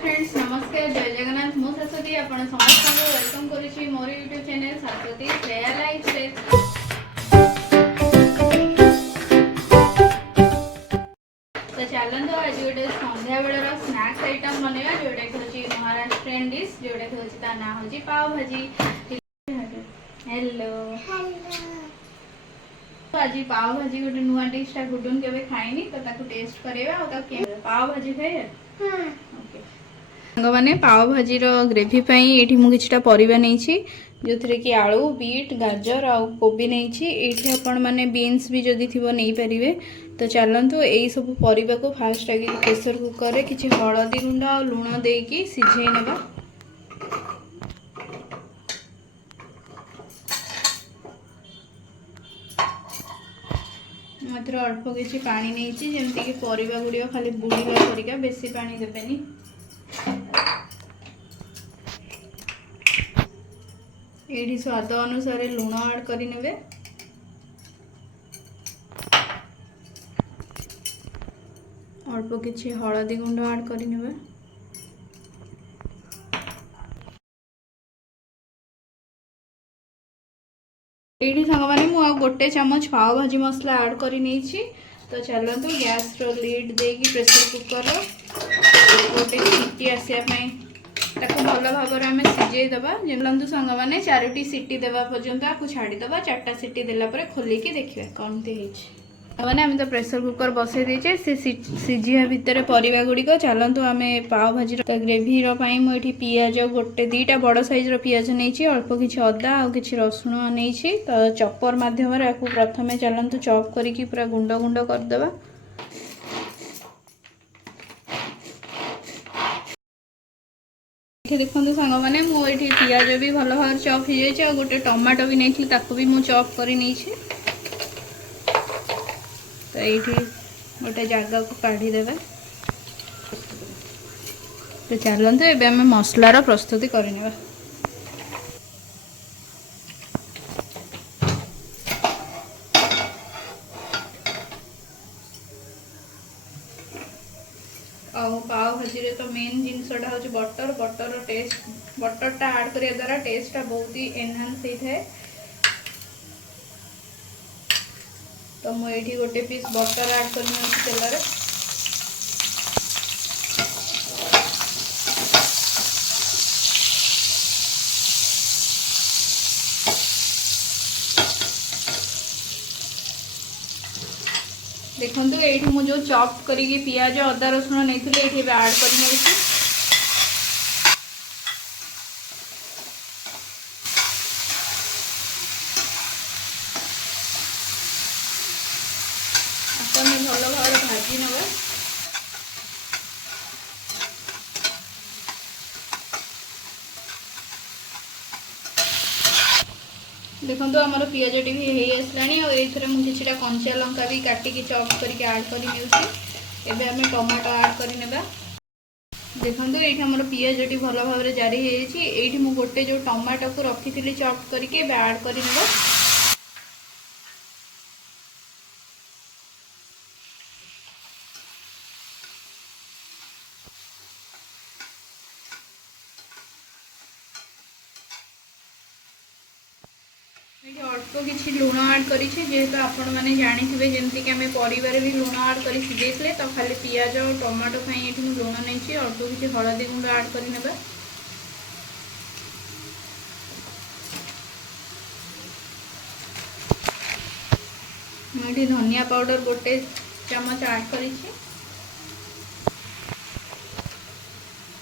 Friends नमस्कार जय जगन्नाथ मु सरस्वती आपण समस्त को वेलकम करूची मोर YouTube channel Saraswati Shreya lifestyle. तो चलते आज गोटे संध्या बेलर स्नैक्स आइटम बनवा जोटा कि महाराष्ट्रियन डिश जोटा कि ना हूँ पाव भाजी। हेलो तो आज पाव भाजी गोटे नुआ डिशा गुडुन के खाइनी तो टेस्ट करवा पाव भाजी खाइए। मैंने पाव भाजी ग्रेवी ये मुझे परिवा नहीं जो थे कि आलू बीट गाजर आ कोबी नहीं आपण मैंने बीन्स भी जदि थी नहीं पारे। तो चलतु यही सब परिवा को फास्ट आगे प्रेसर कुकर रे किसी हलदी गुंड आ लुण देकी सिझे नेबा। अल्प किसी पानी नहीं जमती कि परिवा गुड़िया खाली बुड़ीला परिका बेसी पानी देवेनि। ये स्वाद अनुसार लुण ऐड करेंगे। अल्प किसी हलदी गुंड ऐड करेंगे। ये सांग मैंने मुझे गोटे चमच पाव भाजी मसला ऐड कर नहीं। तो चलतु गैस लिड देकी प्रेसर कुकर गोटे सीटी आसापी भल भाव में सिझेदबा। चलतु सांग मैंने 4टी सीटी देवा पर्यंत आपको छाड़ीदबा। 4टा सीटी देलापर खोलिकी देखिए कौन मैंने आम तो प्रेसर कुकर बसई देचे से सीझिया भितर परिवा गुड़िक। चलतु आम पाव भाजी ग्रेवी मुझे पियाज गोटे 2टा बड़ साइज पियाज नहीं अल्प किसी अदा और किसी रसुण नहीं। तो चॉपर माध्यम प्रथम चलतु चॉप करके पूरा गुंड गुंड करदे। देखो सांग मैंने मुझे पियाज भी भल भाव चॉप हो जाए गोटे टमाटो भी नहीं भी मुझे चॉप कर नहीं। तो ये गोटे जगह को काढ़ीदे। तो चलते एवं आम मसलार प्रस्तुति करने। पाव भाजी तो मेन जिनसटा हूँ बटर। बटर टेस्ट बटरटा ऐड करने द्वारा टेस्टा बहुत ही एनहांस होता है। तो मुझे गोटे पीस बटर ऐड करनी तेल। देखो ये मुझे चॉप करी पियाज अदा रसुण नहीं थी ये ऐड कर भल भाव भाजी नवा। देखो आमर पियाज टी भी आसला और ये मुझे कंचा लंका भी काटिकी चॉप करके ऐड कर आम टमाटो ऐड करने। देखो ये आम पियाज टी भल भाव जारी होती मुझे गोटे जो टमाटो को रखी थी चॉप करके ऐड कर। अल्प किसी लुण ऐड करेतु आपण मैंने जानी जमती कि आम परिवार भी लुण ऐड कर सिझे तो खाली पियाज और टमाटो ये लुण नहीं अल्प किसी हलदी गुंड ऐड करने। मुझे धनिया पाउडर गोटे चमच ऐड कर।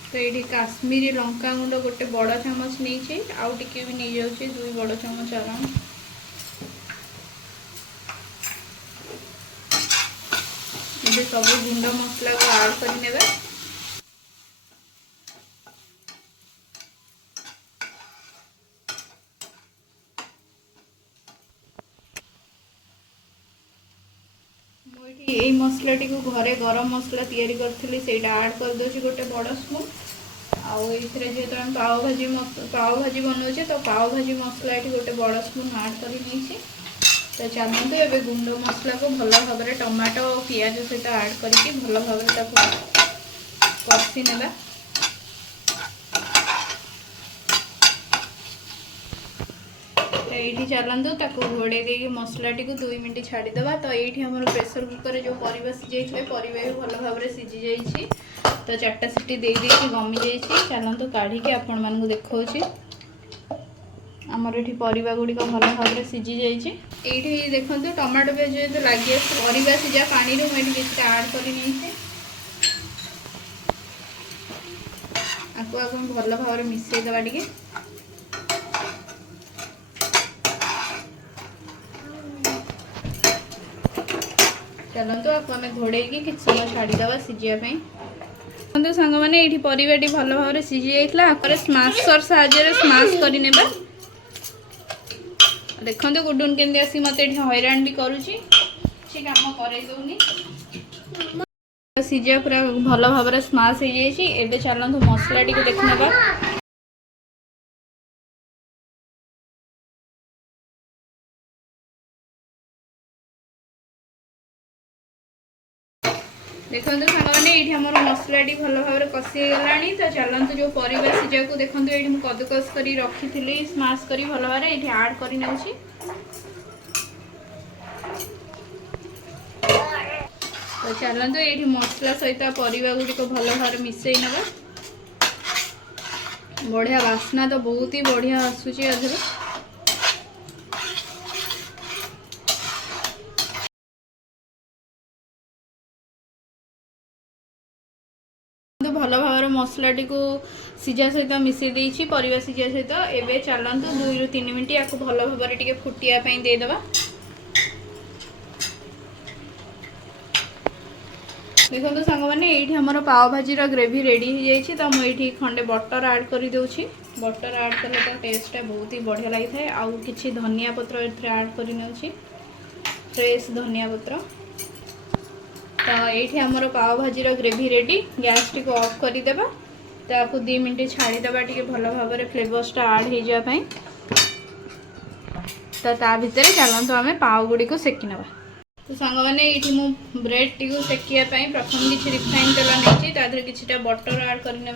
तो ये काश्मीरी लंका गुंड गोटे बड़ चमच नहीं आउ टिके भी नहीं जाऊँ 2 बड़ चमच आराम। ये सब गुंड मसला को ऐड करने। मुझे मसला टी को घरे गरम मसला तैयारी करी से ऐड कर दूसरी गोटे बड़ स्पून। जेहेतु आम पाव भाजी बनाऊे तो पाव भाजी मसला ये गोटे बड़ स्पून ऐड कर। तो चलते एवं गुंड मसला को भल भाव टमाटो पियाज सहित ऐड करके भल भाव कषि ना। ये चलतु ताको घोड़े दे मसला टी 2 मिनट छाड़ीदे। तो ये आम प्रेसर कुकर जो परिवा सीझे परिवा भी भल भाव में सीझी जाइए। तो 4टा सीटी दे गमी जाइए। चलतु काढ़ी आपण मानक देखा आमर ये परिवा गुड़िक भल भाव में सीझी जाइए। ये देखो टमाटो प्याज जो लगे परिवा सीझा पानी मुझे किसी आड कर आपको आप भल भाव में मिसईदे टे। चलतु आपको आम घोड़े कि समय छाड़ीदे सीझापी। देखो सांग मैंने ये परिवाटी भल भाव में सीझी जाता। स्माशर साहाय्य स्माश करने देखो गुडुन केमती आसी मत हैरान भी करुच्ची कम कर सीझा पूरा भल भाव में स्माश हो जाए। चलतु मसला टी देखने देखो सांग मैंने ये आम मसला टी भल भाव में कषिगला। तो चलतु जो परिवा सीझा को देखो ये कदुकस कर रखी थी स्माश कर भल भाव में ये आड कर तो चलतु ये मसला सहित परिवा गुड़िक भल भाव मिसई नवा। बढ़िया बास्ना तो बहुत ही बढ़िया आसूची अधर। भल भाव मसला टी को सीझा सहित मिसई देछि परिवा सीझा सहित। एबे चलतु 2 ରୁ 3 मिनट या भल भाव में फुटिया देदेबा। देखो सांग मैंने ये आमर पाव भाजी ग्रेवी रेडी हो जाइए। तो मुझे खंडे बटर ऐड कर दूसरी। बटर ऐड कले तो टेस्ट बहुत ही बढ़िया लगी था। आउ कि धनिया पत्र ऐड कर फ्रेश धनिया पत्र। तो ये आमर पाव भाजी gravy ready. Gas T of करदे। तो आपको 2 मिनट छाड़ीदे टे भल भाव में फ्लेवर्सटा ऐड हो जाए। तो ता भितर चलतु आम पाव गुड़ी को सेकी नवा। तो सांग मैंने ये मु ब्रेड टी को सेकियापाई प्रथम किसी रिफाइन तेल नहीं तादर कि बटर ऐड करने।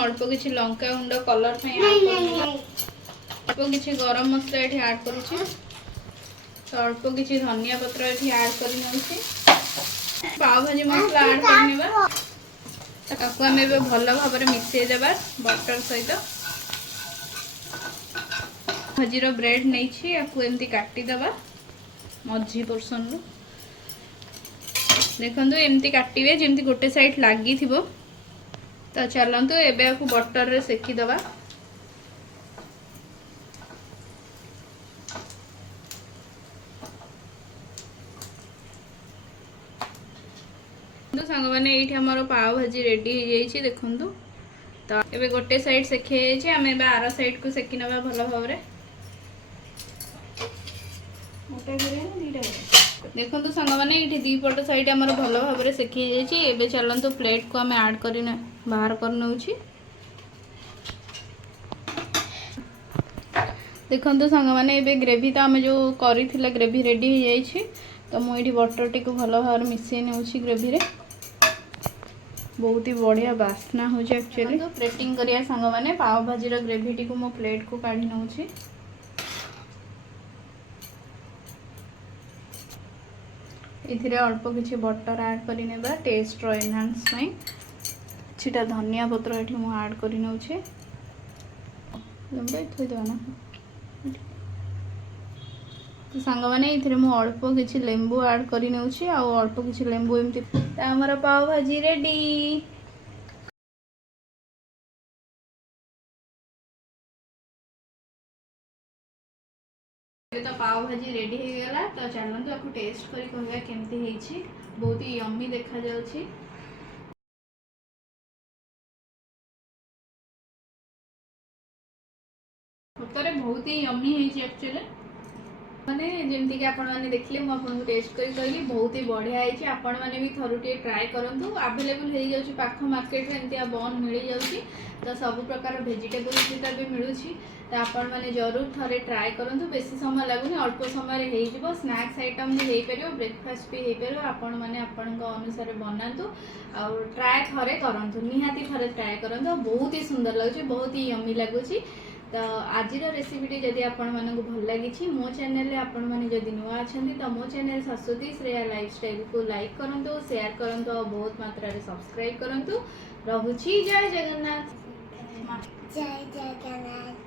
अल्प किसी लंका गुंड कलर अल्प किसी गरम मसला ये ऐड करुच्छे। तो अल्प किसी धनिया पत्र ये ऐड कर पाव भाजी मसला ऐड करने। आपको आम भल भाव में मिसईदे बटर सहित। भाजी ब्रेड नहीं आपको एमती काटिदबा मझी पोर्सन रू। देखो एमती काटे जमी गोटे साइड लगी थी। तो चलतु एबे आपको बटर रे सेकीदबा। सांग मैंने ये आमर पाव भाजी रेडी हो जाइए। देखु तो एबे गोटे साइड सेकी आम ए आर साइड को सेकी नवा भल भाव में। देखो सांग मैंने ये 2 पट साइड आमर भल भाव में सेकी जाइए। चलतु प्लेट को आम ऐड कर बाहर कर नौछि। देखो सांग मैंने ये ग्रेवी तो आम जो करी ग्रेवी रेडी हो जाइए। तो मुझे बटर टी को भल भाव में मिसई नौछि ग्रेवी रे। बहुत ही बढ़िया बास्ना हो एक्चुअली। प्लेटिंग करिया सांग मैंने पाव भाजी ग्रेवी टी को मो प्लेट को काढ़ी नौछि। इथिरे अल्प किसी बटर ऐड करने टेस्ट एनहांस किटा धनिया पत्र ये मुझे ऐड कर नौछे। ना तो सांग मैंने ये अल्प किसी लेंबू ऐड कर नौछि। अल्प किसी लेंबू एमती आमर पाव भाजी रेडी। तो पाव भाजी रेडी हो गला। तो चलतु आपको टेस्ट करी कहवा केमती है। बहुत ही यम्मी देखा जाउछि। सतरे बहुत ही यम्मी है एक्चुअली। मैंने जमती कि आपण मैंने देखले मु आपन को टेस्ट करी कहली बहुत ही बढ़िया है आपण मैंने भी थरुटे ट्राए करंतु अवेलेबल हो जाउची पाख मार्केट रे एंती बन मिल जाउची तो सब प्रकार वेजिटेबल्स भी मिलूची तो आपण मैंने जरूर थरे ट्राए करंतु बेसी समय लागुनी अल्प समय रे हेइ जिवो स्नैक्स आइटम भी हेइ परियो ब्रेकफास्ट भी हेइ परियो आपण मैंने आपण को अनुसार बनातु और ट्राए थरे करंतु निहाती थरे ट्राए करंतु बहुत ही सुंदर लागुची बहुत ही यम्मी लागुची तो आज रेसिपीटी जदि आपण मानक भल लगी मो चैनल रे आपण माने जदि नुआ अछंती तो मो चैनल शाश्वती श्रेया लाइफस्टाइल को लाइक करंतु शेयर करंतु और बहुत मात्रा रे सब्सक्राइब करंतु। रहुची जय जगन्नाथ। जय जगन्नाथ।